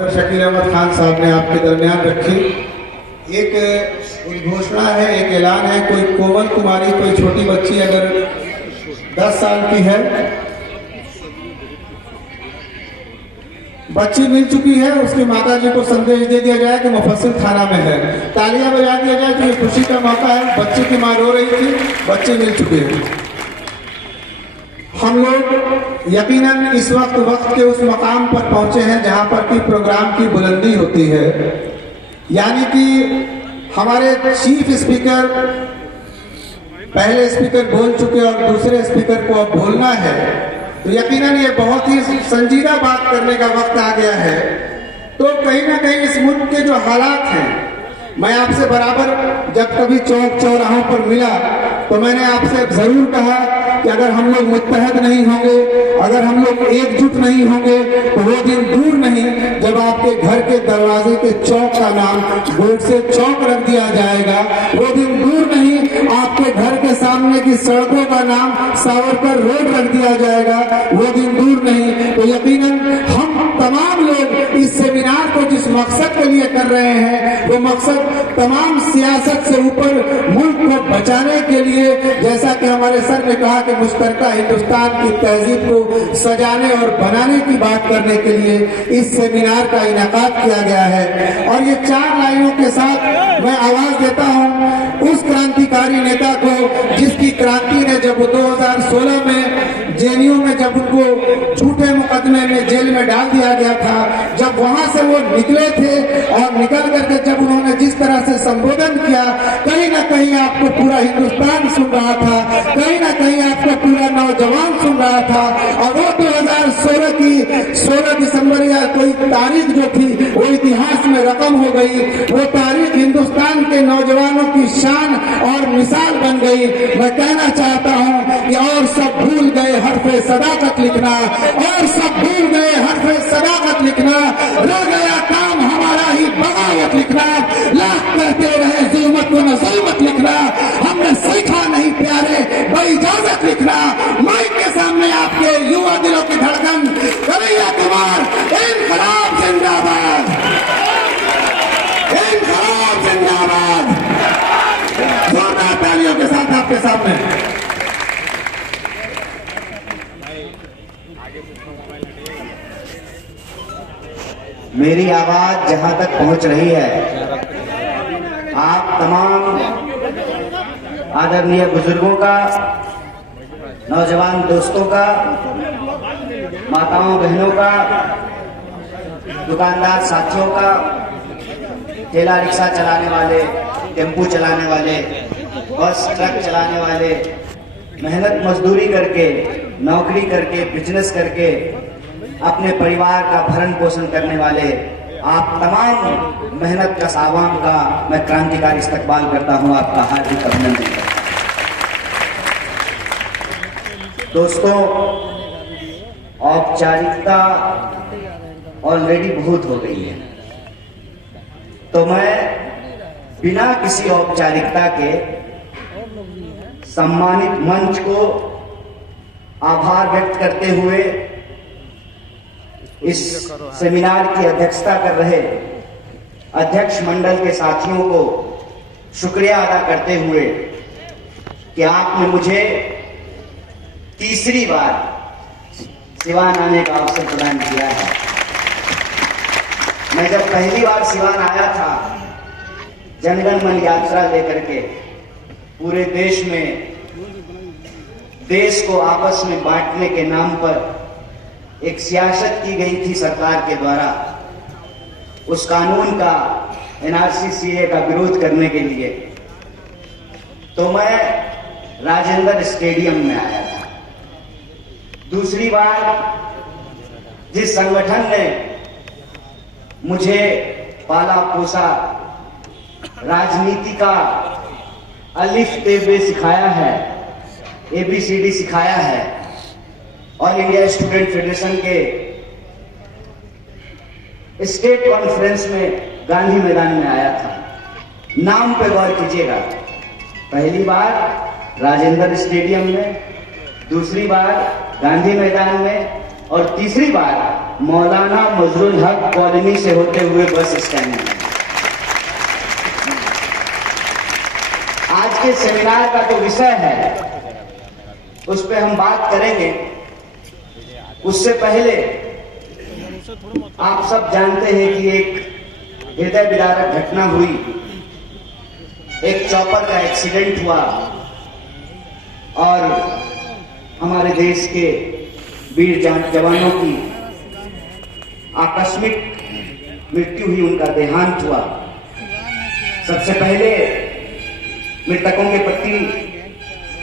शकील अहमद खान साहब ने आपके दरमियान रखी। एक उद्घोषणा है, एक ऐलान है। कोई कोमल कुमारी, कोई छोटी बच्ची अगर 10 साल की है, बच्ची मिल चुकी है, उसकी माता जी को संदेश दे दिया जाए कि मुफस्सिल थाना में है। तालियां बजा दिया जाए कि ये खुशी का मौका है। बच्ची की मां रो रही थी, बच्ची मिल चुकी है। हम लोग यकीनन इस वक्त के उस मकाम पर पहुंचे हैं जहां पर कि प्रोग्राम की बुलंदी होती है, यानी कि हमारे चीफ स्पीकर पहले स्पीकर बोल चुके और दूसरे स्पीकर को अब बोलना है, तो यकीनन ये बहुत ही संजीदा बात करने का वक्त आ गया है। तो कहीं ना कहीं इस मुल्क के जो हालात हैं, मैं आपसे बराबर जब कभी चौक चौराहों पर मिला तो मैंने आपसे जरूर कहा कि अगर हम लोग मुत्तहद नहीं होंगे, अगर हम लोग एकजुट नहीं होंगे, तो वो दिन दूर नहीं जब आपके घर के दरवाजे के चौक का नाम गोडसे चौक रख दिया जाएगा। वो दिन दूर नहीं आपके घर के सामने की सड़कों का नाम सावरकर रोड रख दिया जाएगा। वो दिन दूर नहीं। तो यकीनन हम तमाम लोग इस सेमिनार को जिस मकसद के लिए कर रहे हैं, वो मकसद तमाम सियासत से ऊपर मुल्क को बचाने के लिए, जैसा कि हमारे सर ने कहा कि मुश्तरका हिंदुस्तान की तहजीब को सजाने और बनाने की बात करने के लिए इस सेमिनार का इनेकाद किया गया है। और ये 4 लाइनों के साथ मैं आवाज देता हूं उस क्रांतिकारी नेता को जिसकी क्रांति ने जब 2016 में जेएनयू में जब उनको झूठे मुकदमे में जेल में डाल दिया गया था, जब वहां से वो निकले थे और निकल करके जब उन्होंने जिस तरह से संबोधन किया, कहीं ना कहीं आपको पूरा हिंदुस्तान सुन रहा था, कहीं ना कहीं आपका पूरा नौजवान सुन रहा था। और वो 2016 की 16 दिसंबर या कोई तारीख जो थी वो इतिहास में रकम हो गई। वो तारीख हिंदुस्तान के नौजवानों की शान और मिसाल बन गई। मैं कहना चाहता हूं कि और सब भूल गए हर्फे सदाकत लिखना, और सब भूल गए हर्फे सदाकत लिखना, रह गया काम हमारा ही बगावत लिखना, लाख कहते रहे जुल्मत को न जुल्मत लिखना, हमने सीखा नहीं प्यारे बेइजाजत लिखना। माइक के सामने आपके युवा दिलों की धड़कन कन्हैया कुमार, इनकलाब जिंदाबाद, इनकलाब जिंदाबाद। जोरदार तालियों के साथ आपके सामने मेरी आवाज जहां तक पहुंच रही है, आप तमाम आदरणीय बुजुर्गों का, नौजवान दोस्तों का, माताओं बहनों का, दुकानदार साथियों का, ठेला रिक्शा चलाने वाले, टेम्पू चलाने वाले, बस ट्रक चलाने वाले, मेहनत मजदूरी करके, नौकरी करके, बिजनेस करके अपने परिवार का भरण पोषण करने वाले आप तमाम मेहनत का आवाम का मैं क्रांतिकारी इस्तकबाल करता हूं, आपका हार्दिक अभिनंदन करता हूं। दोस्तों, औपचारिकता ऑलरेडी बहुत हो गई है, तो मैं बिना किसी औपचारिकता के सम्मानित मंच को आभार व्यक्त करते हुए इस सेमिनार की अध्यक्षता कर रहे अध्यक्ष मंडल के साथियों को शुक्रिया अदा करते हुए कि आपने मुझे तीसरी बार सिवान आने का अवसर प्रदान किया है। मैं जब पहली बार सिवान आया था जनगण मन यात्रा लेकर के, पूरे देश में देश को आपस में बांटने के नाम पर एक सियासत की गई थी सरकार के द्वारा, उस कानून का, एनआरसी सीए का विरोध करने के लिए, तो मैं राजेंद्र स्टेडियम में आया था। दूसरी बार जिस संगठन ने मुझे पाला पोसा, राजनीति का अलिफ तेबे सिखाया है, ABCD सिखाया है, ऑल इंडिया स्टूडेंट फेडरेशन के स्टेट कॉन्फ्रेंस में गांधी मैदान में आया था। नाम पे गौर कीजिएगा, पहली बार राजेंद्र स्टेडियम में, दूसरी बार गांधी मैदान में और तीसरी बार मौलाना मजरुल हक कॉलोनी से होते हुए बस स्टैंड में। आज के सेमिनार का जो विषय है उस पर हम बात करेंगे। उससे पहले आप सब जानते हैं कि एक हृदय विदारक घटना हुई, एक चॉपर का एक्सीडेंट हुआ और हमारे देश के वीर जवानों की आकस्मिक मृत्यु हुई, उनका देहांत हुआ। सबसे पहले मृतकों के प्रति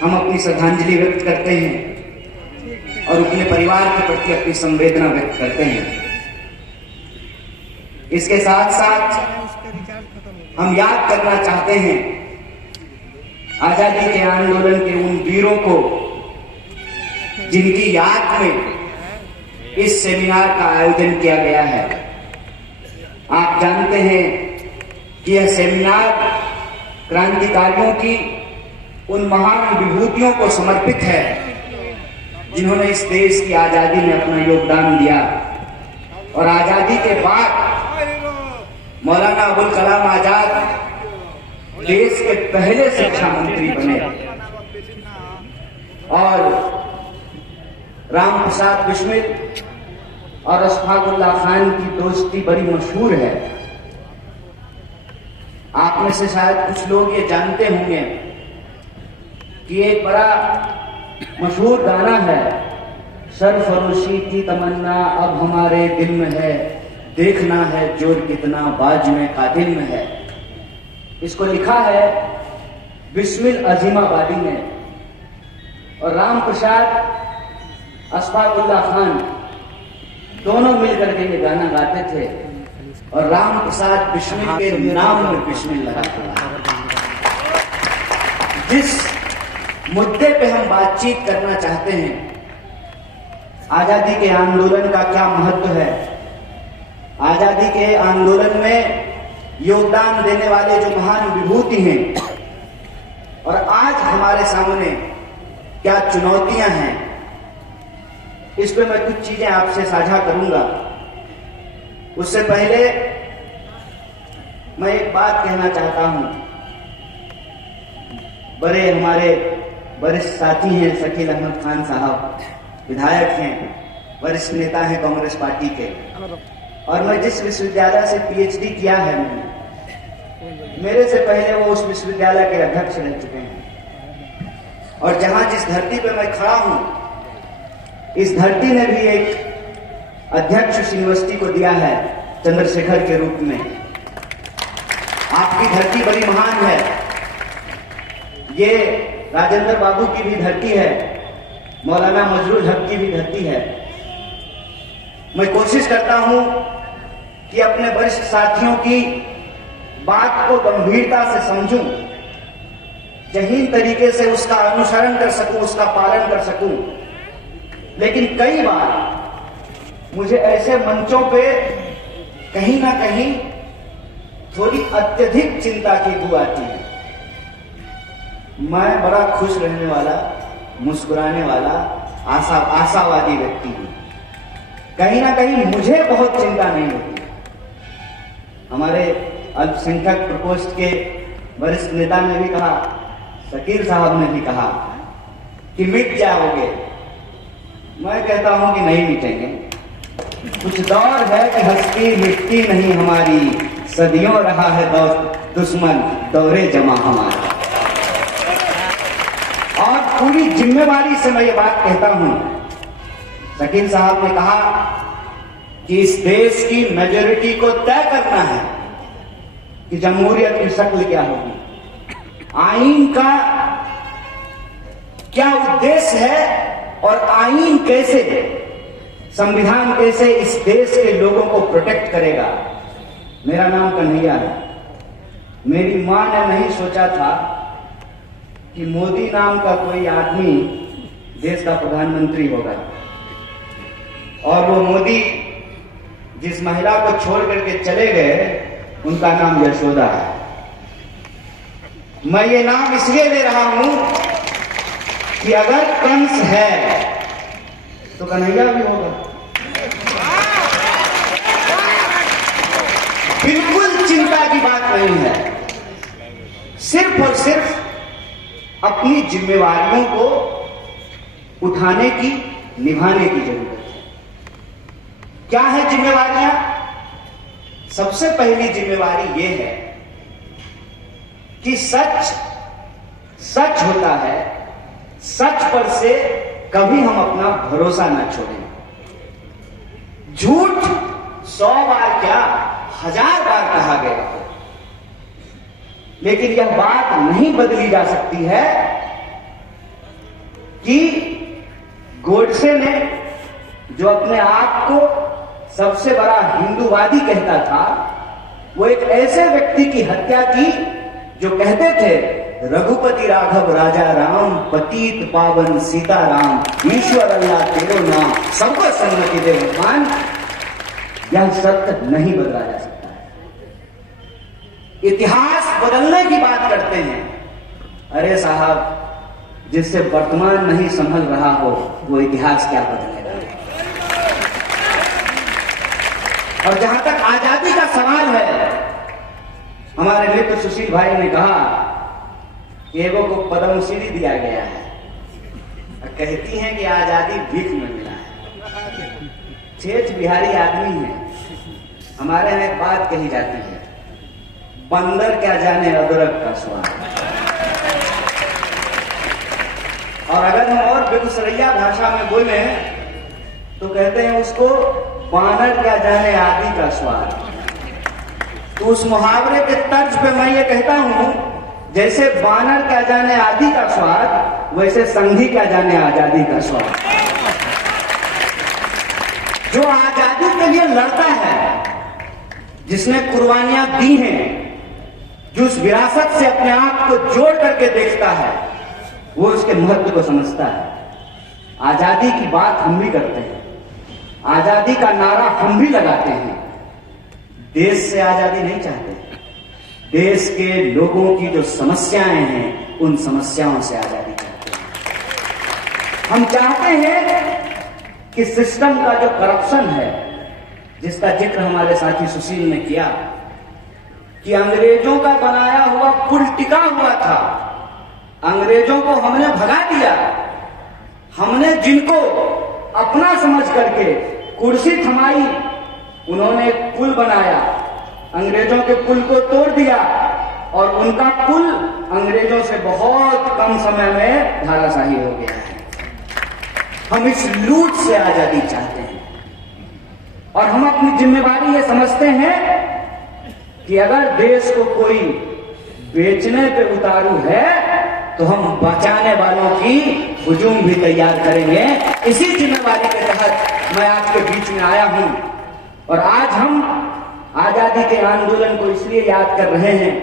हम अपनी श्रद्धांजलि व्यक्त करते हैं और अपने परिवार के प्रति अपनी संवेदना व्यक्त करते हैं। इसके साथ साथ हम याद करना चाहते हैं आजादी के आंदोलन के उन वीरों को जिनकी याद में इस सेमिनार का आयोजन किया गया है। आप जानते हैं कि यह सेमिनार क्रांतिकारियों की उन महान विभूतियों को समर्पित है जिन्होंने इस देश की आजादी में अपना योगदान दिया और आजादी के बाद मौलाना अबुल कलाम आजाद देश के पहले शिक्षा मंत्री बने और राम प्रसाद बिस्मिल और अशफाकुल्ला खान की दोस्ती बड़ी मशहूर है। आप में से शायद कुछ लोग ये जानते होंगे कि एक बड़ा मशहूर गाना है, सरफरोशी की तमन्ना अब हमारे दिल में है, देखना है जोर कितना बाज में कातिल में है। इसको लिखा है बिस्मिल अजीमाबादी ने और राम प्रसाद अशफाकुल्ला खान दोनों मिलकर के ये गाना गाते थे और राम प्रसाद बिस्मिल के नाम में बिस्मिल लगा था। जिस मुद्दे पे हम बातचीत करना चाहते हैं, आजादी के आंदोलन का क्या महत्व है, आजादी के आंदोलन में योगदान देने वाले जो महान विभूति हैं और आज हमारे सामने क्या चुनौतियां हैं, इस पे मैं कुछ चीजें आपसे साझा करूंगा। उससे पहले मैं एक बात कहना चाहता हूं। बड़े हमारे वरिष्ठ साथी हैं शकील अहमद खान साहब, विधायक हैं, वरिष्ठ नेता हैं कांग्रेस पार्टी के, और मैं जिस विश्वविद्यालय से पीएचडी किया है मेरे से पहले वो उस विश्वविद्यालय के अध्यक्ष रह चुके हैं और जहां जिस धरती पर मैं खड़ा हूं इस धरती ने भी एक अध्यक्ष उस यूनिवर्सिटी को दिया है चंद्रशेखर के रूप में। आपकी धरती बड़ी महान है, ये राजेंद्र बाबू की भी धरती है, मौलाना मजरुल हक की भी धरती है। मैं कोशिश करता हूं कि अपने वरिष्ठ साथियों की बात को गंभीरता से समझूं, जहीन तरीके से उसका अनुसरण कर सकूं, उसका पालन कर सकूं। लेकिन कई बार मुझे ऐसे मंचों पे कहीं ना कहीं थोड़ी अत्यधिक चिंता की बू आती है। मैं बड़ा खुश रहने वाला, मुस्कुराने वाला, आशावादी व्यक्ति हूं। कहीं ना कहीं मुझे बहुत चिंता नहीं होती। हमारे अल्पसंख्यक प्रकोष्ठ के वरिष्ठ नेता ने भी कहा, शकील साहब ने भी कहा कि मिट जाओगे। मैं कहता हूं कि नहीं मिटेंगे। कुछ दौर है कि हस्ती मिटती नहीं हमारी, सदियों रहा है दुश्मन दौरे जमा हमारा। और पूरी जिम्मेवारी से मैं ये बात कहता हूं, शकील साहब ने कहा कि इस देश की मेजॉरिटी को तय करना है कि जमहूरियत की शक्ल क्या होगी, आईन का क्या उद्देश्य है और आईन कैसे, संविधान कैसे इस देश के लोगों को प्रोटेक्ट करेगा। मेरा नाम कन्हैया है। मेरी मां ने नहीं सोचा था कि मोदी नाम का कोई आदमी देश का प्रधानमंत्री होगा और वो मोदी जिस महिला को छोड़ करके चले गए उनका नाम यशोदा है। मैं ये नाम इसलिए ले रहा हूं कि अगर कंस है तो कन्हैया भी होगा। बिल्कुल चिंता की बात नहीं है। सिर्फ और सिर्फ अपनी जिम्मेवारियों को उठाने की, निभाने की जरूरत है। क्या है जिम्मेवारियां? सबसे पहली जिम्मेवारी यह है कि सच सच होता है, सच पर से कभी हम अपना भरोसा ना छोड़ें। झूठ 100 बार क्या 1000 बार कहा गया हो, लेकिन यह बात नहीं बदली जा सकती है कि गोडसे ने, जो अपने आप को सबसे बड़ा हिंदूवादी कहता था, वो एक ऐसे व्यक्ति की हत्या की जो कहते थे रघुपति राघव राजा राम, पतित पावन सीताराम, ईश्वर अल्लाह तेरो नाम, सबको सन्मति दे भगवान। यह सत्य नहीं बदला जा सकता है। इतिहास बदलने की बात करते हैं। अरे साहब, जिससे वर्तमान नहीं संभल रहा हो वो इतिहास क्या बदलेगा। और जहां तक आजादी का सवाल है, हमारे मित्र सुशील भाई ने कहा कि एगो को पद्मश्री दिया गया है और कहती हैं कि आजादी भीख में मिला है। ठेठ बिहारी आदमी है। हमारे यहाँ एक बात कही जाती है, बंदर क्या जाने अदरक का स्वाद। और अगर हम और बेगूसरैया भाषा में बोले तो कहते हैं उसको बानर क्या जाने आदि का स्वाद। तो उस मुहावरे के तर्ज पे मैं ये कहता हूं, जैसे बानर क्या जाने आदि का स्वाद, वैसे संघी क्या जाने आजादी का स्वाद। जो आजादी के लिए लड़ता है, जिसने कुर्बानियां दी हैं, जो उस विरासत से अपने आप को जोड़ करके देखता है, वो उसके महत्व को समझता है। आजादी की बात हम भी करते हैं, आजादी का नारा हम भी लगाते हैं। देश से आजादी नहीं चाहते, देश के लोगों की जो समस्याएं हैं, उन समस्याओं से आजादी चाहते हैं। हम चाहते हैं कि सिस्टम का जो करप्शन है, जिसका जिक्र हमारे साथी सुशील ने किया, कि अंग्रेजों का बनाया हुआ पुल टिका हुआ था, अंग्रेजों को हमने भगा दिया। हमने जिनको अपना समझ करके कुर्सी थमाई, उन्होंने पुल बनाया, अंग्रेजों के पुल को तोड़ दिया और उनका पुल अंग्रेजों से बहुत कम समय में धराशायी हो गया है। हम इस लूट से आजादी चाहते हैं और हम अपनी जिम्मेवारी ये समझते हैं कि अगर देश को कोई बेचने पे उतारू है तो हम बचाने वालों की हुजूम भी तैयार करेंगे। इसी जिम्मेवारी के तहत मैं आपके बीच में आया हूं और आज हम आजादी के आंदोलन को इसलिए याद कर रहे हैं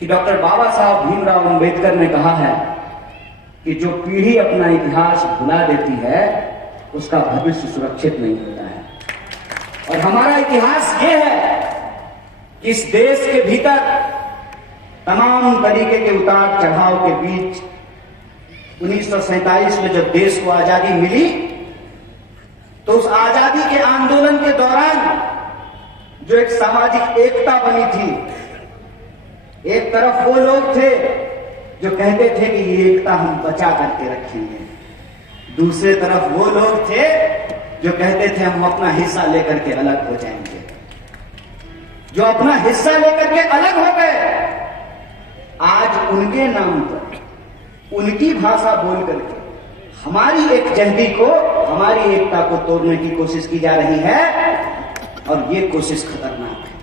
कि डॉक्टर बाबा साहब भीमराव अंबेडकर ने कहा है कि जो पीढ़ी अपना इतिहास भुला देती है उसका भविष्य सुरक्षित नहीं होता है। और हमारा इतिहास ये है कि इस देश के भीतर तमाम तरीके के उतार चढ़ाव के बीच 1947 में जब देश को आजादी मिली तो उस आजादी के आंदोलन के दौरान जो एक सामाजिक एकता बनी थी, एक तरफ वो लोग थे जो कहते थे कि ये एकता हम बचा करके रखेंगे, दूसरे तरफ वो लोग थे जो कहते थे हम अपना हिस्सा लेकर के अलग हो जाएंगे। जो अपना हिस्सा लेकर के अलग हो गए, आज उनके नाम पर, उनकी भाषा बोल करके हमारी एक जहदी को, हमारी एकता को तोड़ने की कोशिश की जा रही है और ये कोशिश खतरनाक है।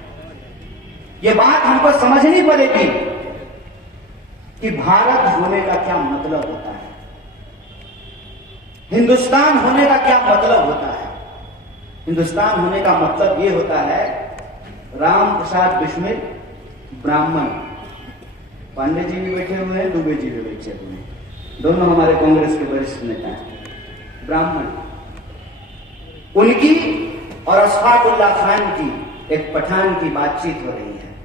ये बात हमको समझनी पड़ेगी कि भारत होने का क्या मतलब होता है, हिंदुस्तान होने का क्या मतलब होता है। हिंदुस्तान होने का मतलब ये होता है, राम प्रसाद बिस्मिल ब्राह्मण, पांडे जी भी बैठे हुए हैं, दुबे जी भी बैठे हुए हैं, दोनों हमारे कांग्रेस के वरिष्ठ नेता हैं, ब्राह्मण। उनकी और अशफाकुल्ला खान की एक पठान की बातचीत हो रही है।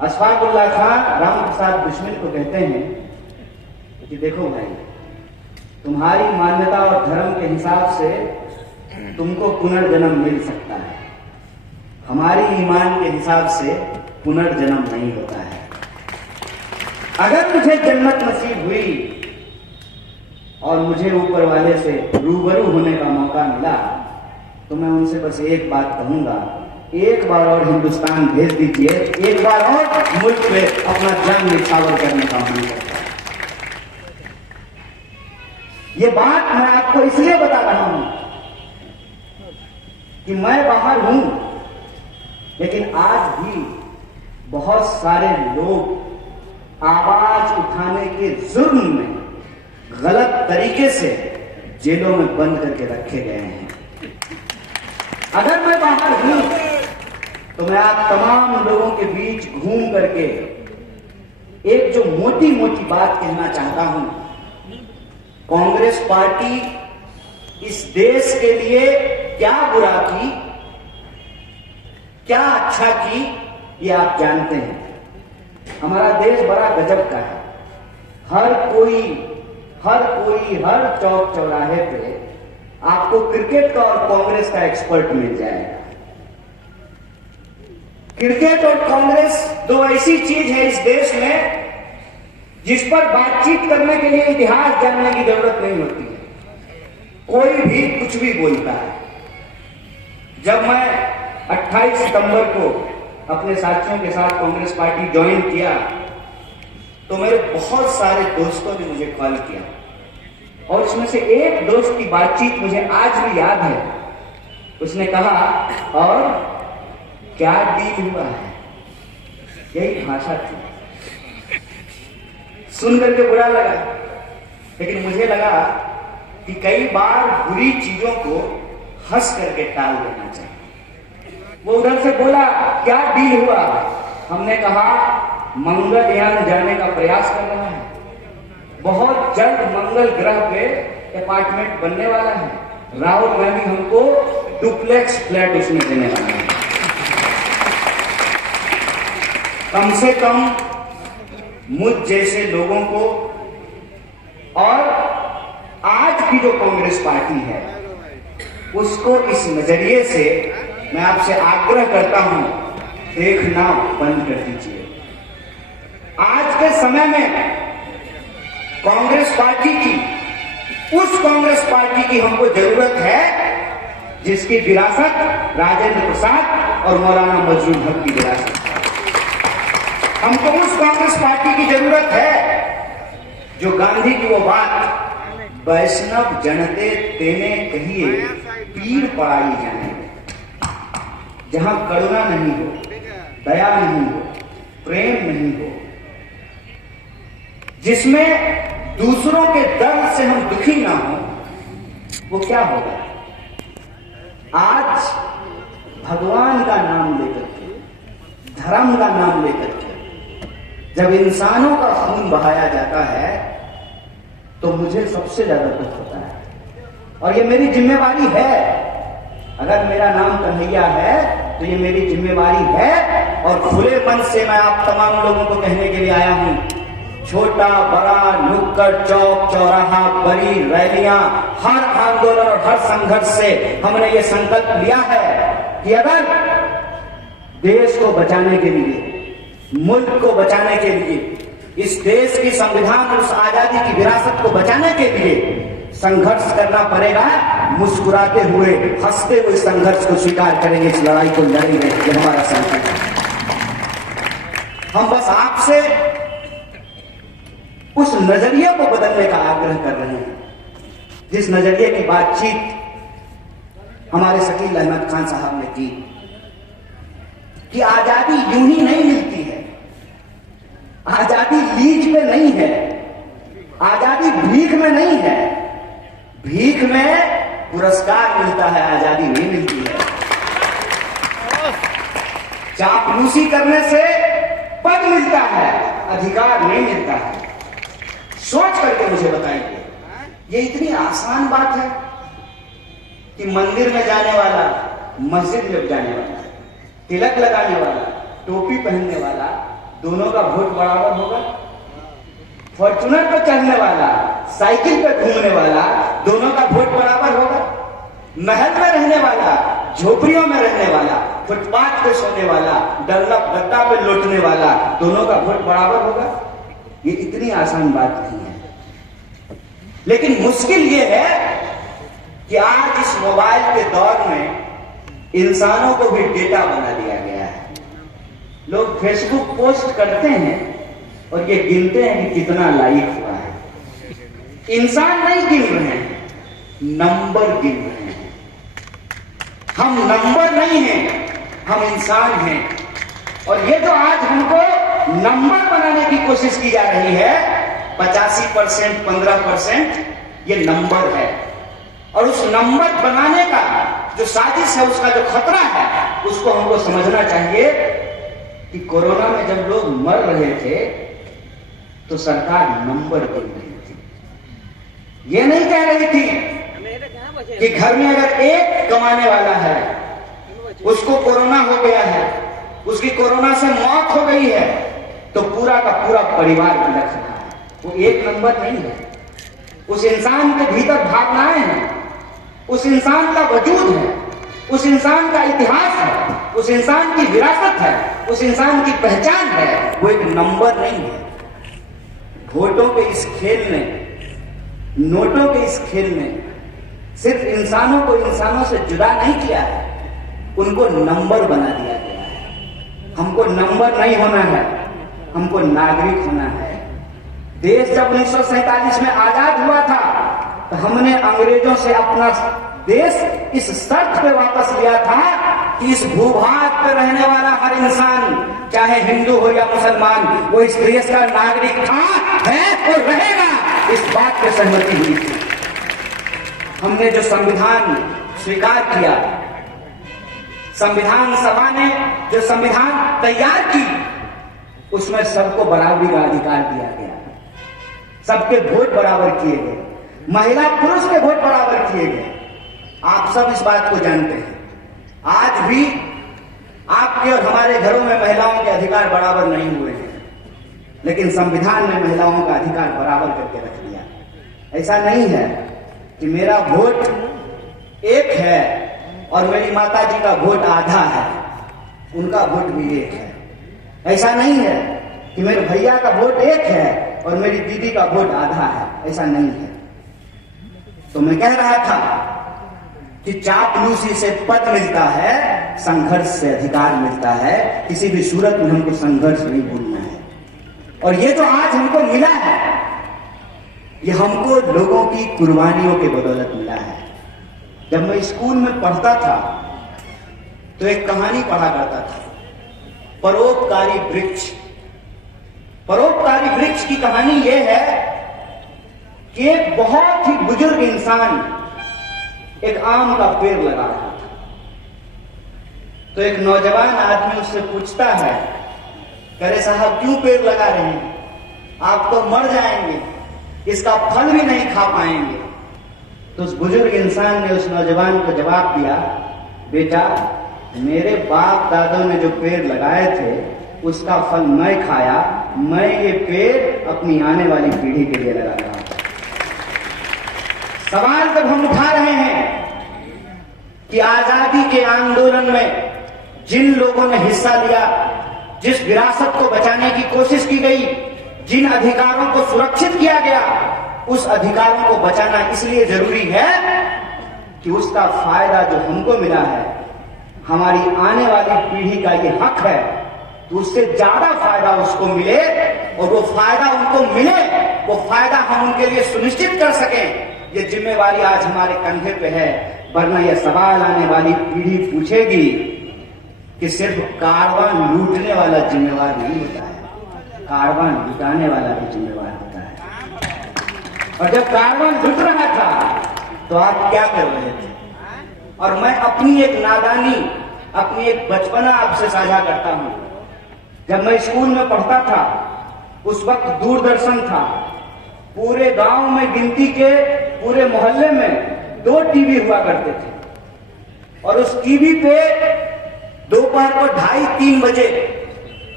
अशफाकुल्ला खान राम प्रसाद बिस्मिल को कहते हैं कि देखो भाई, तुम्हारी मान्यता और धर्म के हिसाब से तुमको पुनर्जन्म मिल सकता है, हमारी ईमान के हिसाब से पुनर्जन्म नहीं होता है। अगर मुझे जन्नत नसीब हुई और मुझे ऊपर वाले से रूबरू होने का मौका मिला तो मैं उनसे बस एक बात कहूंगा, एक बार और हिंदुस्तान भेज दीजिए, एक बार और मुल्क पे अपना जंग निछावर करने का मन करता है। ये बात मैं आपको इसलिए बता रहा हूं कि मैं बाहर हूं, लेकिन आज भी बहुत सारे लोग आवाज उठाने के जुर्म में गलत तरीके से जेलों में बंद करके रखे गए हैं। अगर मैं बाहर हूं तो मैं आप तमाम लोगों के बीच घूम करके एक जो मोटी मोटी बात कहना चाहता हूं, कांग्रेस पार्टी इस देश के लिए क्या बुरा की, क्या अच्छा की, ये आप जानते हैं। हमारा देश बड़ा गजब का है। हर कोई हर चौक चौराहे पे आपको क्रिकेट का और कांग्रेस का एक्सपर्ट मिल जाएगा। क्रिकेट और कांग्रेस दो ऐसी चीज है इस देश में जिस पर बातचीत करने के लिए इतिहास जानने की जरूरत नहीं होती है। कोई भी कुछ भी बोलता है। जब मैं 28 सितंबर को अपने साथियों के साथ कांग्रेस पार्टी ज्वाइन किया तो मेरे बहुत सारे दोस्तों ने मुझे कॉल किया और इसमें से एक दोस्त की बातचीत मुझे आज भी याद है। उसने कहा, और क्या डील हुआ है, यही भाषा थी। सुन करके बुरा लगा, लेकिन मुझे लगा कि कई बार बुरी चीजों को हंस करके टाल देना चाहिए। वो उधर से बोला, क्या डील हुआ? हमने कहा, मंगलयान जाने का प्रयास कर रहा है, बहुत जल्द मंगल ग्रह पे अपार्टमेंट बनने वाला है, राहुल गांधी हमको डुप्लेक्स फ्लैट उसमें देने वाला है। कम से कम मुझ जैसे लोगों को और आज की जो कांग्रेस पार्टी है उसको इस नजरिए से मैं आपसे आग्रह करता हूं, देखना बंद कर दीजिए। आज के समय में कांग्रेस पार्टी की, उस कांग्रेस पार्टी की हमको जरूरत है जिसकी विरासत राजेंद्र प्रसाद और मौलाना मजरूर हक की विरासत है। हमको उस कांग्रेस पार्टी की जरूरत है जो गांधी की वो बात, वैष्णव जनते तेने कहिए पीर पड़ाई जाने, जहां करुणा नहीं हो, दया नहीं हो, प्रेम नहीं हो, जिसमें दूसरों के दर्द से हम दुखी ना हो, वो क्या होगा? आज भगवान का नाम लेकर के, धर्म का नाम लेकर के जब इंसानों का खून बहाया जाता है तो मुझे सबसे ज्यादा दुख होता है और ये मेरी जिम्मेवारी है। अगर मेरा नाम कन्हैया है तो ये मेरी जिम्मेवारी है और खुले मन से मैं आप तमाम लोगों को कहने के लिए आया हूं, छोटा बड़ा नुक्कड़ चौक चौराहा बड़ी रैलियां, हर आंदोलन और हर संघर्ष से हमने ये संकल्प लिया है कि अगर देश को बचाने के लिए, मुल्क को बचाने के लिए, इस देश की संविधान और उस आजादी की विरासत को बचाने के लिए संघर्ष करना पड़ेगा, मुस्कुराते हुए हंसते हुए संघर्ष को स्वीकार करेंगे, इस लड़ाई को लड़ेंगे। ये हमारा संकल्प है। हम बस आपसे उस नजरिए को बदलने का आग्रह कर रहे हैं जिस नजरिए की बातचीत हमारे शकील अहमद खान साहब ने की कि आजादी यूं ही नहीं मिलती है, आजादी लीज पे नहीं है, आजादी भीख में नहीं है, भीख में पुरस्कार मिलता है, आजादी नहीं मिलती है। चापलूसी करने से पद मिलता है, अधिकार नहीं मिलता है। सोच करके मुझे बताइए, ये इतनी आसान बात है कि मंदिर में जाने वाला, मस्जिद में जाने वाला, तिलक लगाने वाला, टोपी पहनने वाला, दोनों का वोट बराबर होगा? फॉर्च्यूनर पर चढ़ने वाला, साइकिल पर घूमने वाला, दोनों का वोट बराबर होगा? महल में रहने वाला, झोपड़ियों में रहने वाला, फुटपाथ पे सोने वाला, डल्लब गद्दा पे लौटने वाला, दोनों का वोट बराबर होगा? ये इतनी आसान बात नहीं है। लेकिन मुश्किल ये है कि आज इस मोबाइल के दौर में इंसानों को भी डेटा बना दिया गया है। लोग फेसबुक पोस्ट करते हैं और ये गिनते हैं कि कितना लाइक हुआ है। इंसान नहीं गिन रहे हैं, नंबर गिन रहे हैं। हम नंबर नहीं हैं, हम इंसान हैं। और ये जो आज हमको नंबर बनाने की कोशिश की जा रही है, 85%, 15%, ये नंबर है। और उस नंबर बनाने का जो साजिश है, उसका जो खतरा है, उसको हमको समझना चाहिए कि कोरोना में जब लोग मर रहे थे तो सरकार नंबर गिन रही थी। ये नहीं कह रही थी कि घर में अगर एक कमाने वाला है, उसको कोरोना हो गया है, उसकी कोरोना से मौत हो गई है, तो पूरा का पूरा परिवार बिलख रहा है। वो एक नंबर नहीं है। उस इंसान के भीतर भावनाएं हैं, उस इंसान का वजूद है, उस इंसान का इतिहास है, उस इंसान की विरासत है, उस इंसान की पहचान है। वो एक नंबर नहीं है। वोटों के इस खेल में, नोटों के इस खेल में सिर्फ इंसानों को इंसानों से जुदा नहीं किया है, उनको नंबर बना दिया गया है। हमको नंबर नहीं होना है, हमको नागरिक होना है। देश जब 1947 में आजाद हुआ था तो हमने अंग्रेजों से अपना देश इस शर्त पे वापस लिया था कि इस भूभाग पर रहने वाला हर इंसान, चाहे हिंदू हो या मुसलमान, वो इस देश का नागरिक था, है और रहेगा। इस बात पे सहमति हुई थी। हमने जो संविधान स्वीकार किया, संविधान सभा ने जो संविधान तैयार की, उसमें सबको बराबरी का अधिकार दिया गया, सबके वोट बराबर किए गए, महिला पुरुष के वोट बराबर किए गए। आप सब इस बात को जानते हैं। आज भी आपके और हमारे घरों में महिलाओं के अधिकार बराबर नहीं हुए हैं, लेकिन संविधान ने महिलाओं का अधिकार बराबर करके रख दिया। ऐसा नहीं है कि मेरा वोट एक है और मेरी माता जी का वोट आधा है, उनका वोट भी एक है। ऐसा नहीं है कि मेरे भैया का वोट एक है और मेरी दीदी का वोट आधा है, ऐसा नहीं है। तो मैं कह रहा था कि चापलूसी से पद मिलता है, संघर्ष से अधिकार मिलता है। किसी भी सूरत में हमको संघर्ष नहीं भूलना है। और ये जो आज हमको मिला है, ये हमको लोगों की कुर्बानियों के बदौलत मिला है। जब मैं स्कूल में पढ़ता था तो एक कहानी पढ़ा करता था, परोपकारी वृक्ष। परोपकारी वृक्ष की कहानी यह है कि एक बहुत ही बुजुर्ग इंसान एक आम का पेड़ लगा रहा था। तो एक नौजवान आदमी उससे पूछता है, करे साहब क्यों पेड़ लगा रहे हैं, आप तो मर जाएंगे, इसका फल भी नहीं खा पाएंगे। तो उस बुजुर्ग इंसान ने उस नौजवान को जवाब दिया, बेटा मेरे बाप दादों ने जो पेड़ लगाए थे उसका फल मैं खाया, मैं ये पेड़ अपनी आने वाली पीढ़ी के लिए लगा रहा हूं। सवाल जब हम उठा रहे हैं कि आजादी के आंदोलन में जिन लोगों ने हिस्सा लिया, जिस विरासत को बचाने की कोशिश की गई, जिन अधिकारों को सुरक्षित किया गया, उस अधिकारों को बचाना इसलिए जरूरी है कि उसका फायदा जो हमको मिला है, हमारी आने वाली पीढ़ी का ये हक है, तो उससे ज्यादा फायदा उसको मिले और वो फायदा उनको मिले, वो फायदा हम उनके लिए सुनिश्चित कर सकें। ये जिम्मेवारी आज हमारे कंधे पे है। वरना यह सवाल आने वाली पीढ़ी पूछेगी कि सिर्फ कारवां लूटने वाला जिम्मेवार नहीं होता है, कारवां लुटाने वाला भी जिम्मेवार होता है। और जब कारवां लुट रहा था तो आप क्या कर रहे थे? और मैं अपनी एक नादानी, अपनी एक बचपना आपसे साझा करता हूं। जब मैं स्कूल में पढ़ता था उस वक्त दूरदर्शन था। पूरे गांव में गिनती के पूरे मोहल्ले में 2 टीवी हुआ करते थे और उस टीवी पे दोपहर को 2:30-3 बजे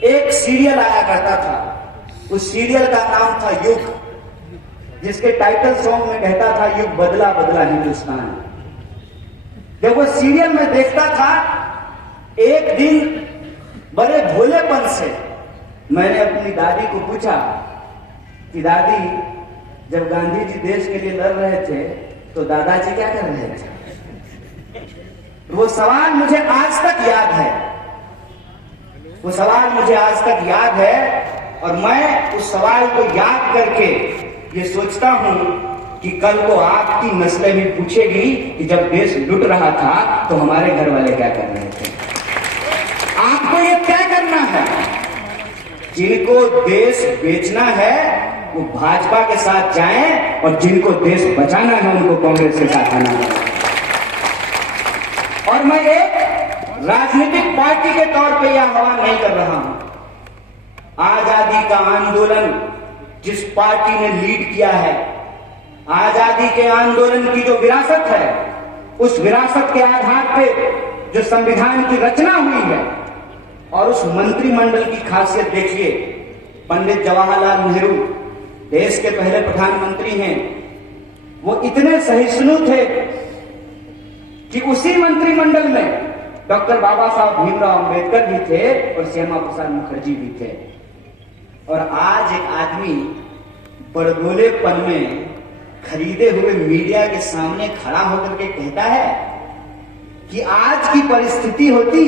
एक सीरियल आया करता था। उस सीरियल का नाम था युग, जिसके टाइटल सॉन्ग में कहता था युग बदला बदला हिंदुस्तान। जब वो सीरियल में देखता था, एक दिन बड़े भोलेपन से मैंने अपनी दादी को पूछा कि दादी, जब गांधी जी देश के लिए लड़ रहे थे तो दादाजी क्या कर रहे थे? वो सवाल मुझे आज तक याद है, वो सवाल मुझे आज तक याद है। और मैं उस सवाल को याद करके ये सोचता हूं कि कल को आपकी नस्लें भी पूछेगी कि जब देश लुट रहा था तो हमारे घर वाले क्या कर रहे थे। आपको ये तय करना है, जिनको देश बेचना है वो भाजपा के साथ जाएं और जिनको देश बचाना है उनको कांग्रेस के साथ आना है। और मैं एक राजनीतिक पार्टी के तौर पे यह आह्वान नहीं कर रहा हूं। आजादी का आंदोलन जिस पार्टी ने लीड किया है, आजादी के आंदोलन की जो विरासत है, उस विरासत के आधार पे जो संविधान की रचना हुई है और उस मंत्रिमंडल की खासियत देखिए। पंडित जवाहरलाल नेहरू देश के पहले प्रधानमंत्री हैं। वो इतने सहिष्णु थे कि उसी मंत्रिमंडल में डॉक्टर बाबा साहब भीमराव अंबेडकर भी थे और श्यामा प्रसाद मुखर्जी भी थे। और आज एक आदमी बड़बोलेपन में खरीदे हुए मीडिया के सामने खड़ा होकर के कहता है कि आज की परिस्थिति होती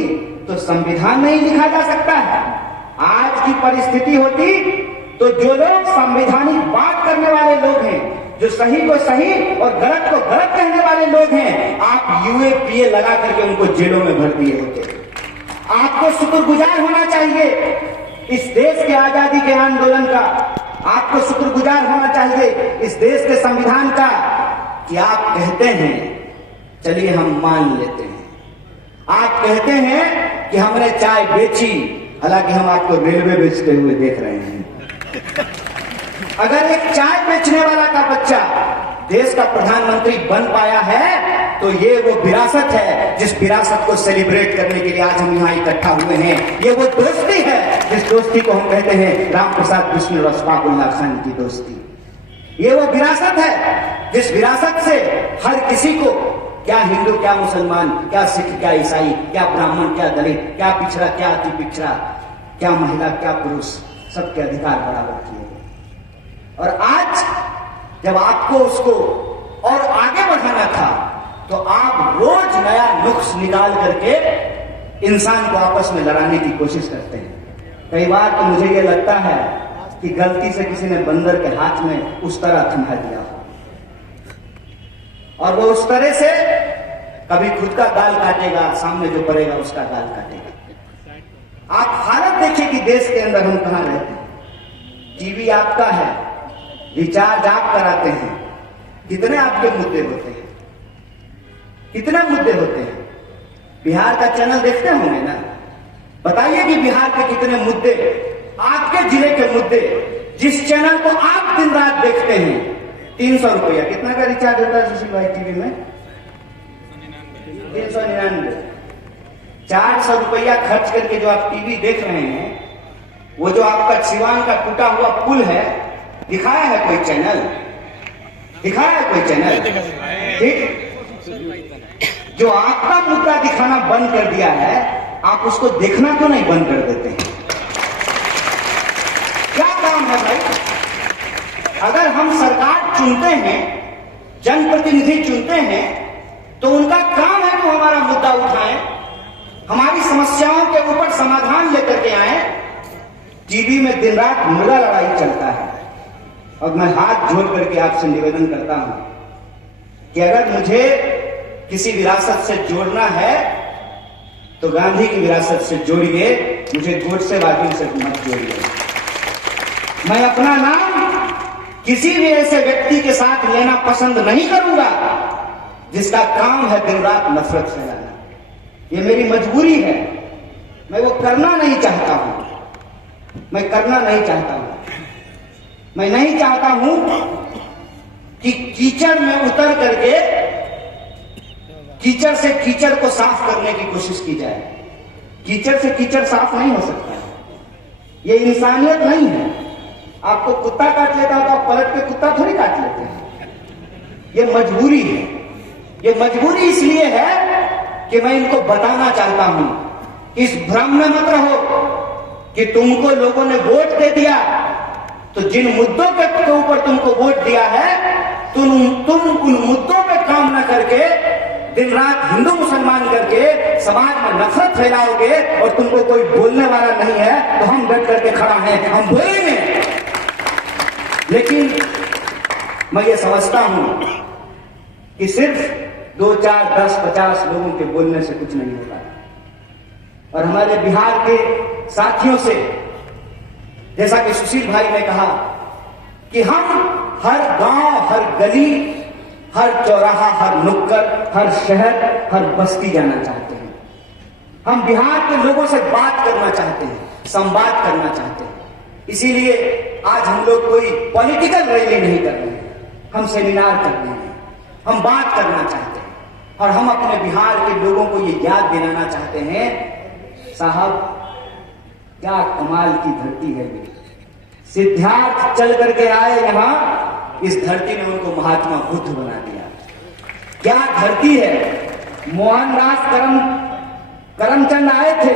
तो संविधान नहीं लिखा जा सकता है, आज की परिस्थिति होती तो जो लोग संवैधानिक बात करने वाले लोग हैं, जो सही को सही और गलत को गलत कहने वाले लोग हैं, आप यूएपीए लगा करके उनको जेलों में भर दिए होते। आपको शुक्रगुजार होना चाहिए इस देश के आजादी के आंदोलन का, आपको शुक्रगुजार होना चाहिए इस देश के संविधान का कि आप कहते हैं, चलिए हम मान लेते हैं, आप कहते हैं कि हमने चाय बेची, हालांकि हम आपको रेलवे बेचते हुए देख रहे हैं। अगर एक चाय बेचने वाला का बच्चा देश का प्रधानमंत्री बन पाया है तो ये वो विरासत है जिस विरासत को सेलिब्रेट करने के लिए आज हम यहाँ इकट्ठा हुए हैं। ये वो दोस्ती है जिस दोस्ती को हम कहते हैं राम प्रसाद बिस्मिल और अशफाकुल्लाह खान की दोस्ती। ये वो विरासत है जिस विरासत से हर किसी को, क्या हिंदू क्या मुसलमान, क्या सिख क्या ईसाई, क्या ब्राह्मण क्या दलित, क्या पिछड़ा क्या अति पिछड़ा, क्या महिला क्या पुरुष, सबके अधिकार बराबर किए गए। और आज जब आपको उसको और आगे बढ़ाना था तो आप रोज नया नुक्स निकाल करके इंसान को आपस में लड़ाने की कोशिश करते हैं। कई बार तो मुझे ये लगता है कि गलती से किसी ने बंदर के हाथ में उस तरह थमा दिया हो और वो उस तरह से कभी खुद का गाल काटेगा, सामने जो पड़ेगा उसका गाल काटेगा। आप हालत देखिए कि देश के अंदर हम कहां रहते हैं। टीवी आपका है, रिचार्ज आप कराते हैं, कितने आपके मुद्दे होते हैं, कितने मुद्दे होते हैं। बिहार का चैनल देखते होंगे ना, बताइए कि बिहार के कितने मुद्दे, आपके जिले के मुद्दे, जिस चैनल को आप दिन रात देखते हैं। 300 रुपया कितना का रिचार्ज होता है सुशील भाई टीवी में? 399। 400 रुपया खर्च करके जो आप टीवी देख रहे हैं, वो जो आपका सिवान का टूटा हुआ पुल है, दिखाया है कोई चैनल? दिखाया है कोई चैनल? ठीक, जो आपका मुद्दा दिखाना बंद कर दिया है, आप उसको देखना क्यों नहीं बंद कर देते हैं? क्या काम है भाई? अगर हम सरकार चुनते हैं, जनप्रतिनिधि चुनते हैं, तो उनका काम है कि हमारा मुद्दा उठाएं, हमारी समस्याओं के ऊपर समाधान लेकर के आए। टीवी में दिन रात मुर्गा लड़ाई चलता है। और मैं हाथ जोड़ करके आपसे निवेदन करता हूं कि अगर मुझे किसी विरासत से जोड़ना है तो गांधी की विरासत से जोड़िए, मुझे गोडसेवादियों से मत जोड़िए। मैं अपना नाम किसी भी ऐसे व्यक्ति के साथ लेना पसंद नहीं करूंगा जिसका काम है दिन रात नफरत फैलाना। ये मेरी मजबूरी है, मैं वो करना नहीं चाहता हूं, मैं करना नहीं चाहता हूं। मैं नहीं चाहता हूं कि कीचड़ में उतर करके कीचड़ से कीचड़ को साफ करने की कोशिश की जाए। कीचड़ से कीचड़ साफ नहीं हो सकता है, ये इंसानियत नहीं है। आपको कुत्ता काट लेता है तो आप पलट के कुत्ता थोड़ी काट लेते हैं। ये मजबूरी है, ये मजबूरी इसलिए है कि मैं इनको बताना चाहता हूं इस भ्रम में मत रहो कि तुमको लोगों ने वोट दे दिया, तो जिन मुद्दों के ऊपर तुमको वोट दिया है तुम उन मुद्दों पे काम न करके दिन रात हिंदू मुसलमान करके समाज में नफरत फैलाओगे और तुमको कोई बोलने वाला नहीं है, तो हम डट करके खड़ा हैं, हम बोलेंगे। लेकिन मैं ये समझता हूं कि सिर्फ 2, 4, 10, 50 लोगों के बोलने से कुछ नहीं होता। और हमारे बिहार के साथियों से, जैसा कि सुशील भाई ने कहा कि हम हर गांव, हर गली, हर चौराहा, हर नुक्कड़, हर शहर, हर बस्ती जाना चाहते हैं। हम बिहार के लोगों से बात करना चाहते हैं, संवाद करना चाहते हैं। इसीलिए आज हम लोग कोई पॉलिटिकल रैली नहीं कर रहे हैं, हम सेमिनार कर रहे हैं, हम बात करना चाहते हैं। और हम अपने बिहार के लोगों को ये याद दिलाना चाहते हैं, साहब क्या कमाल की धरती है ये। सिद्धार्थ चल करके आए यहां, इस धरती ने उनको महात्मा बुद्ध बना दिया। क्या धरती है। मोहनदास करमचंद आए थे,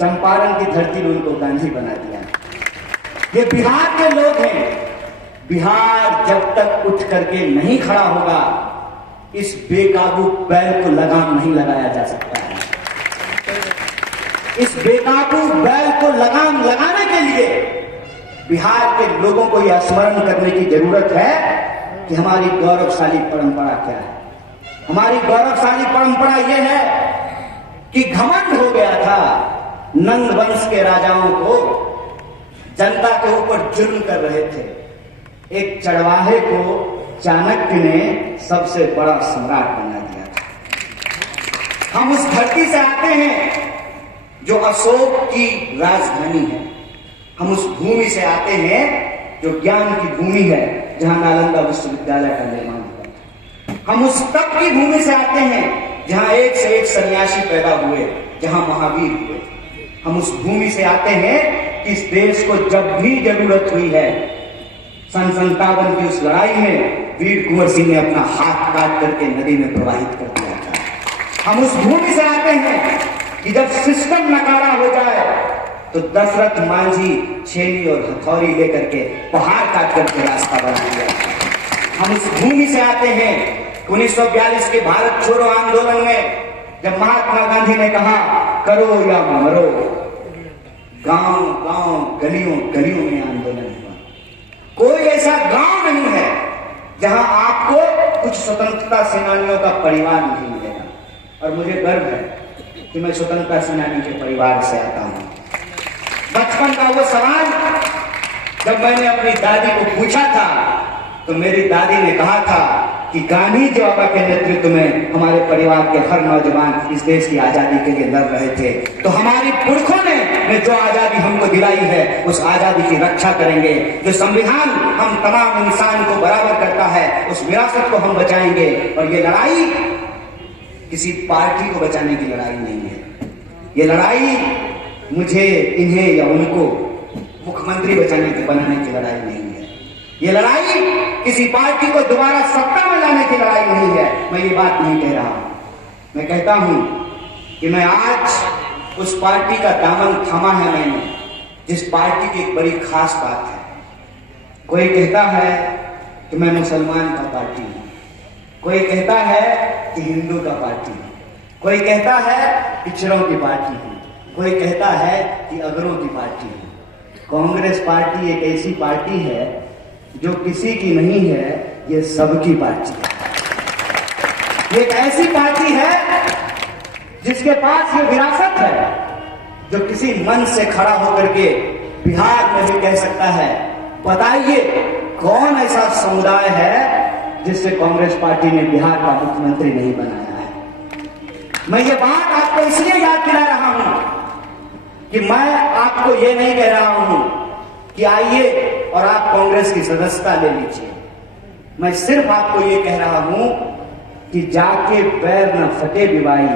चंपारण की धरती ने उनको गांधी बना दिया। ये बिहार के लोग हैं। बिहार जब तक उठ करके नहीं खड़ा होगा, इस बेकाबू बैल को लगाम नहीं लगाया जा सकता है। इस बेकाबू बैल को लगाम लगाने के लिए बिहार के लोगों को यह स्मरण करने की जरूरत है कि हमारी गौरवशाली परंपरा क्या है। हमारी गौरवशाली परंपरा यह है कि घमंड हो गया था नंद वंश के राजाओं को, जनता के ऊपर जुल्म कर रहे थे। एक चरवाहे को चाणक्य ने सबसे बड़ा सम्राट बना दिया था। हम उस धरती से आते हैं जो अशोक की राजधानी है। हम उस भूमि से आते हैं जो ज्ञान की भूमि है, जहां नालंदा विश्वविद्यालय का निर्माण हुआ। हम उस तप की भूमि से आते हैं जहां एक से एक सन्यासी पैदा हुए, जहां महावीर हुए। हम उस भूमि से आते हैं कि इस देश को जब भी जरूरत हुई है, सन 57 की उस लड़ाई में वीर कुंवर सिंह ने अपना हाथ काट करके नदी में प्रवाहित कर दिया था। हम उस भूमि से आते हैं कि जब सिस्टम नकारा हो जाए तो दशरथ मांझी छेनी और हथौड़ी लेकर के पहाड़ काट करके रास्ता बना दिया। हम उस भूमि से आते हैं 1942 के भारत छोड़ो आंदोलन में जब महात्मा गांधी ने कहा करो या मरो, गांव गांव गलियों गलियों में आंदोलन हुआ। कोई ऐसा गांव नहीं है जहां आपको कुछ स्वतंत्रता सेनानियों का परिवार नहीं मिलेगा। और मुझे गर्व है कि मैं स्वतंत्रता सेनानी के परिवार से आता हूं। बचपन का वो सवाल जब मैंने अपनी दादी को पूछा था तो मेरी दादी ने कहा था कि गांधी जी बाबा के नेतृत्व में हमारे परिवार के हर नौजवान इस देश की आजादी के लिए लड़ रहे थे, तो हमारी पुरखों ने जो आजादी हमको दिलाई है उस आजादी की रक्षा करेंगे। जो संविधान हम तमाम इंसान को बराबर करता है उस विरासत को हम बचाएंगे। और ये लड़ाई किसी पार्टी को बचाने की लड़ाई नहीं है। ये लड़ाई मुझे, इन्हें या उनको मुख्यमंत्री बनाने की लड़ाई नहीं है। ये लड़ाई किसी पार्टी को दोबारा सत्ता में लाने की लड़ाई नहीं है। मैं ये बात नहीं कह रहा हूं। मैं कहता हूं कि मैं आज उस पार्टी का दामन थामा है मैंने जिस पार्टी की एक बड़ी खास बात है। कोई कहता है कि मैं मुसलमान का पार्टी हूं, कोई कहता है कि हिंदू का पार्टी हूं, कोई कहता है पिछड़ों की पार्टी हूं, कोई कहता है कि अगरों की पार्टी है। कांग्रेस पार्टी एक ऐसी पार्टी है जो किसी की नहीं है, ये सबकी पार्टी है। ये एक ऐसी पार्टी है जिसके पास ये विरासत है, जो किसी मन से खड़ा होकर के बिहार में भी कह सकता है बताइए कौन ऐसा समुदाय है जिससे कांग्रेस पार्टी ने बिहार का मुख्यमंत्री नहीं बनाया है। मैं ये बात आपको इसलिए याद दिला रहा हूं कि मैं आपको ये नहीं कह रहा हूं कि आइए और आप कांग्रेस की सदस्यता ले लीजिए। मैं सिर्फ आपको ये कह रहा हूं कि जाके पैर न फटे बिवाई,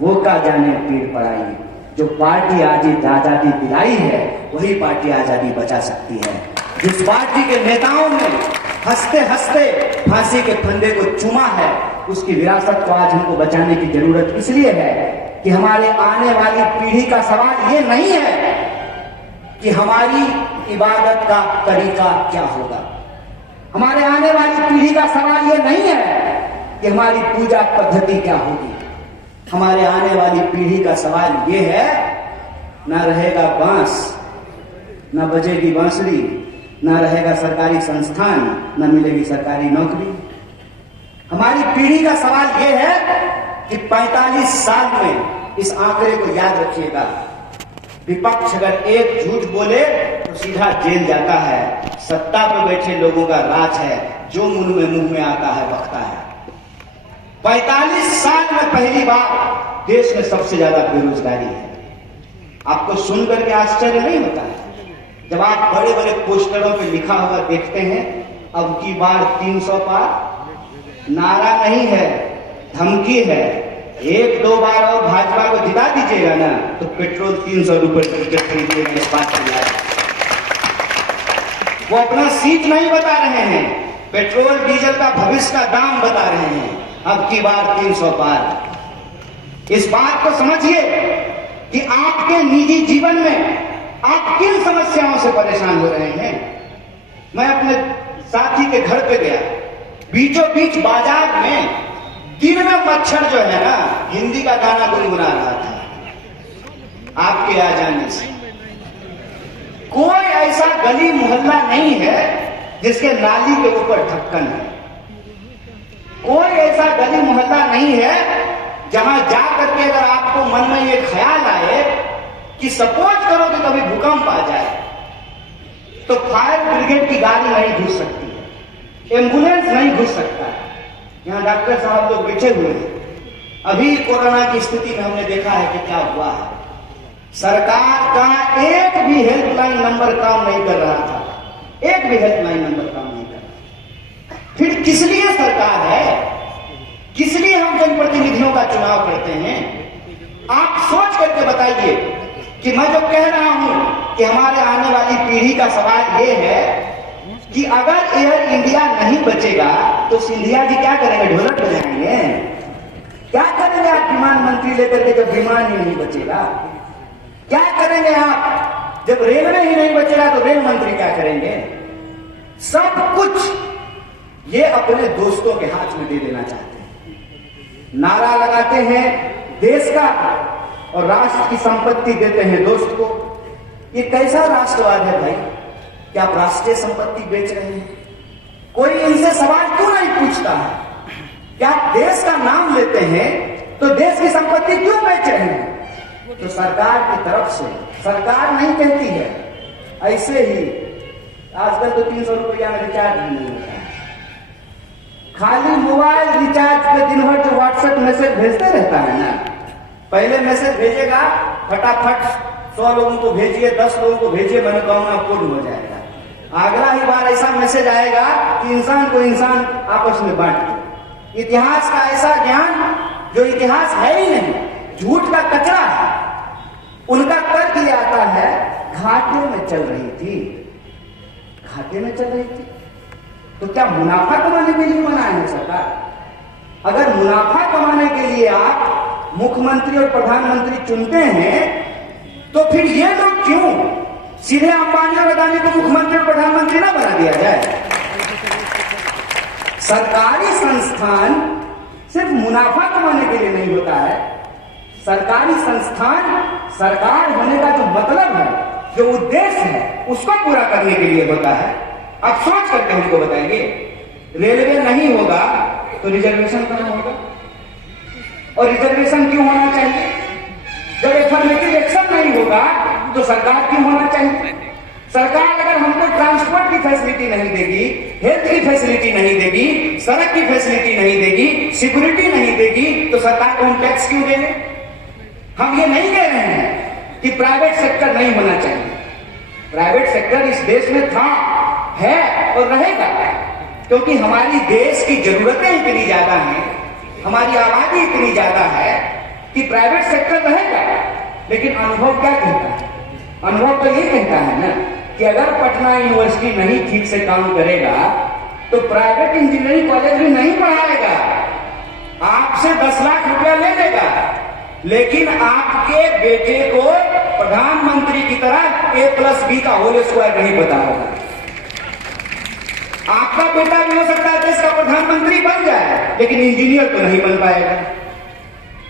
वो का जाने पीड़ पड़ाई। जो पार्टी आजादी दिलाई है वही पार्टी आजादी बचा सकती है। जिस पार्टी के नेताओं ने हंसते हंसते फांसी के फंदे को चूमा है, उसकी विरासत को आज हमको बचाने की जरूरत इसलिए है कि हमारे आने वाली पीढ़ी का सवाल ये नहीं है कि हमारी इबादत का तरीका क्या होगा। हमारे आने वाली पीढ़ी का सवाल ये नहीं है कि हमारी पूजा पद्धति क्या होगी। हमारे आने वाली पीढ़ी का सवाल ये है, ना रहेगा बांस, ना बजेगी बांसुरी, ना रहेगा सरकारी संस्थान, ना मिलेगी सरकारी नौकरी। हमारी पीढ़ी का सवाल ये है कि 45 साल में, इस आंकड़े को याद रखिएगा, विपक्ष अगर एक झूठ बोले तो सीधा जेल जाता है। सत्ता पर बैठे लोगों का राज है, जो मुंह में आता है बकता है। 45 साल में पहली बार देश में सबसे ज्यादा बेरोजगारी है। आपको सुनकर के आश्चर्य नहीं होता है जब आप बड़े बड़े पोस्टरों पे लिखा हुआ देखते हैं, अब की बार 300 पार। नारा नहीं है, धमकी है। एक दो बार और भाजपा को जिता दीजिएगा ना तो पेट्रोल 300 रुपए लीटर खरीदिएगा, इस बात को याद। वो अपना सीट नहीं बता रहे हैं, पेट्रोल डीजल का भविष्य का दाम बता रहे हैं। अब की बार 300 पार। इस बात को समझिए कि आपके निजी जीवन में आप किन समस्याओं से परेशान हो रहे हैं। मैं अपने साथी के घर पे गया, बीचों बीच बाजार में दिन में मच्छर जो है ना, हिंदी का गाना गुनगुना रहा था। आपके आ जाने से कोई ऐसा गली मोहल्ला नहीं है जिसके नाली के ऊपर ढक्कन है। कोई ऐसा गली मोहल्ला नहीं है जहां जाकर के अगर आपको मन में ये ख्याल आए कि सपोज करो कि कभी भूकंप आ जाए तो फायर ब्रिगेड की गाड़ी नहीं घुस सकती है, एम्बुलेंस नहीं घुस सकता है। यहां डॉक्टर साहब लोग बैठे हुए हैं। अभी कोरोना की स्थिति में हमने देखा है कि क्या हुआ है। सरकार का एक भी हेल्पलाइन नंबर काम नहीं कर रहा था, एक भी हेल्पलाइन नंबर काम नहीं कर रहा। फिर किस लिए सरकार है, किस लिए हम जनप्रतिनिधियों का चुनाव करते हैं? आप सोच करके बताइए कि मैं जो कह रहा हूं कि हमारे आने वाली पीढ़ी का सवाल यह है कि अगर एयर इंडिया नहीं बचेगा तो सिंधिया जी क्या करेंगे? ढोलक बजाएंगे? क्या करेंगे आप विमान मंत्री लेकर के जब विमान ही नहीं बचेगा? क्या करेंगे आप जब रेलवे ही नहीं बचेगा तो रेल मंत्री क्या करेंगे? सब कुछ ये अपने दोस्तों के हाथ में दे देना चाहते हैं। नारा लगाते हैं देश का और राष्ट्र की संपत्ति देते हैं दोस्त को। ये कैसा राष्ट्रवाद है भाई? क्या आप राष्ट्रीय संपत्ति बेच रहे हैं? कोई इनसे सवाल क्यों नहीं पूछता है? क्या आप देश का नाम लेते हैं तो देश की संपत्ति क्यों बेच रहे हैं? तो सरकार की तरफ से, सरकार नहीं कहती है, ऐसे ही आजकल तो 300 रुपया में रिचार्ज नहीं होता है। खाली मोबाइल रिचार्ज पे दिन भर जो व्हाट्सएप मैसेज भेजते रहता है ना, पहले मैसेज भेजेगा फटाफट 100 लोगों को भेजिए, 10 लोगों को भेजिए, मनोकामना पूर्ण हो जाएगा। अगला ही बार ऐसा मैसेज आएगा कि इंसान को इंसान आपस में बांट दे। इतिहास का ऐसा ज्ञान जो इतिहास है ही नहीं, झूठ का कचरा है। उनका तर्क ये आता है घाटे में चल रही थी, घाटे में चल रही थी तो क्या मुनाफा कमाने के लिए बनाए हैं सरकार? अगर मुनाफा कमाने के लिए आप मुख्यमंत्री और प्रधानमंत्री चुनते हैं तो फिर ये लोग क्यों सीधे अंबानी और अदानी को मुख्यमंत्री और प्रधानमंत्री ना बना दिया जाए? सरकारी संस्थान सिर्फ मुनाफा कमाने के लिए नहीं होता है। सरकारी संस्थान सरकार होने का जो मतलब है, जो उद्देश्य है, उसको पूरा करने के लिए होता है। अब सोच करके हमको बताएंगे, रेलवे नहीं होगा तो रिजर्वेशन कहाँ होगा? और रिजर्वेशन क्यों होना चाहिए? जब एफर्मेटिव एक्शन नहीं होगा तो सरकार क्यों होना चाहिए? सरकार अगर हमको ट्रांसपोर्ट की फैसिलिटी नहीं देगी, हेल्थ की फैसिलिटी नहीं देगी, सड़क की फैसिलिटी नहीं देगी, सिक्योरिटी नहीं देगी, तो सरकार को हम टैक्स क्यों देंगे? हम ये नहीं कह रहे हैं कि प्राइवेट सेक्टर नहीं होना चाहिए। प्राइवेट सेक्टर इस देश में था, है और रहेगा, क्योंकि हमारी देश की जरूरतें इतनी ज्यादा हैं, हमारी आबादी इतनी ज्यादा है कि प्राइवेट सेक्टर रहेगा। लेकिन अनुभव क्या कहता है? अनुभव तो ये कहता है ना कि अगर पटना यूनिवर्सिटी नहीं ठीक से काम करेगा तो प्राइवेट इंजीनियरिंग कॉलेज भी नहीं पढ़ाएगा, आपसे 10 लाख रुपया ले लेगा, लेकिन आपके बेटे को प्रधानमंत्री की तरह A+B का होल स्क्वायर नहीं पता होगा। आपका बेटा भी हो सकता है देश का प्रधानमंत्री बन जाए, लेकिन इंजीनियर तो नहीं बन पाएगा।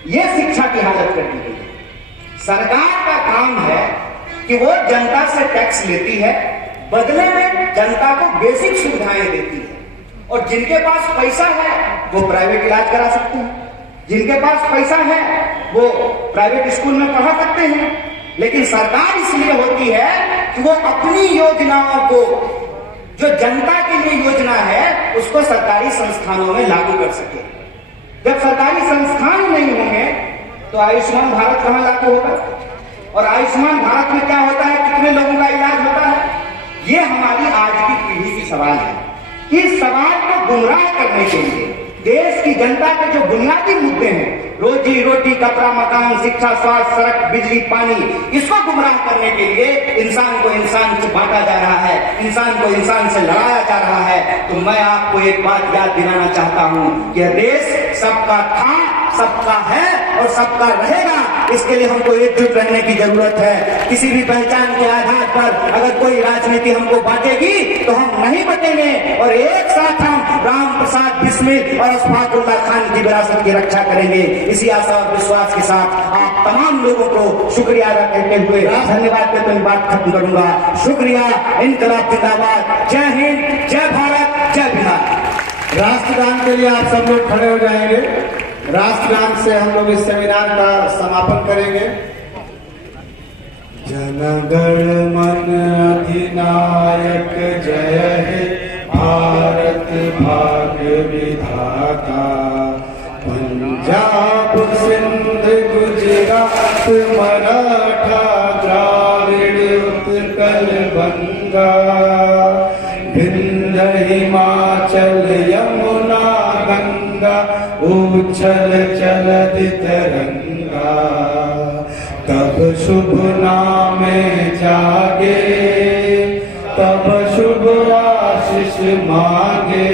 यह शिक्षा की हालत कर दी गई। सरकार का काम है कि वो जनता से टैक्स लेती है, बदले में जनता को बेसिक सुविधाएं देती है, और जिनके पास पैसा है वो प्राइवेट इलाज करा सकते हैं, जिनके पास पैसा है वो प्राइवेट स्कूल में पढ़ा सकते हैं। लेकिन सरकार इसलिए होती है कि वो अपनी योजनाओं को, जो जनता के लिए योजना है, उसको सरकारी संस्थानों में लागू कर सके। जब सरकारी संस्थान नहीं होंगे तो आयुष्मान भारत कहां लागू होगा? और आयुष्मान भारत में क्या होता है, कितने लोगों का इलाज होता है? ये हमारी आज की पीढ़ी की सवाल है। इस सवाल को गुमराह करने के लिए देश की जनता के जो बुनियादी मुद्दे हैं, रोजी रोटी, कपड़ा, मकान, शिक्षा, स्वास्थ्य, सड़क, बिजली, पानी, इसको गुमराह करने के लिए इंसान को इंसान से बांटा जा रहा है, इंसान को इंसान से लड़ाया जा रहा है। तो मैं आपको एक बात याद दिलाना चाहता हूं कि यह देश सबका था, सबका है और सबका रहेगा। इसके लिए हमको एकजुट रहने की जरूरत है। किसी भी पहचान के आधार पर अगर कोई राजनीति हमको बांटेगी तो हम नहीं बटेंगे, और एक साथ हम राम प्रसाद बिस्मिल और अशफाकुल्लाह खान की विरासत की रक्षा करेंगे। इसी आशा और विश्वास के साथ आप तमाम लोगों को शुक्रिया अदा करते हुए धन्यवाद देते हुए बात खत्म करूंगा। शुक्रिया। इनकलाब जिंदाबाद। जय हिंद, जय भारत, जय बिहार। राष्ट्रगान के लिए आप सब लोग खड़े हो जाएंगे। राष्ट्रगान से हम लोग इस सेमिनार का समापन करेंगे। जनगण मन अधिनायक जय हे भारत भाग्य विधाता, पंजाब सिंध गुजरात मराठा द्राविड़ उत्कल बंगा, विंध्य हिमाचल यमुना गंगा, उच्छल चलति तरंगा। तब शुभ नामे जागे, तब शुभ आशीष मांगे,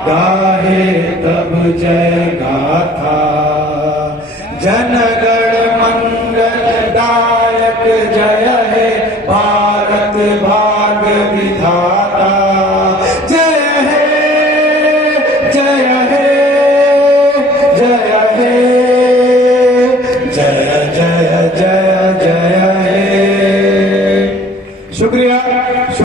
गाहे तब जय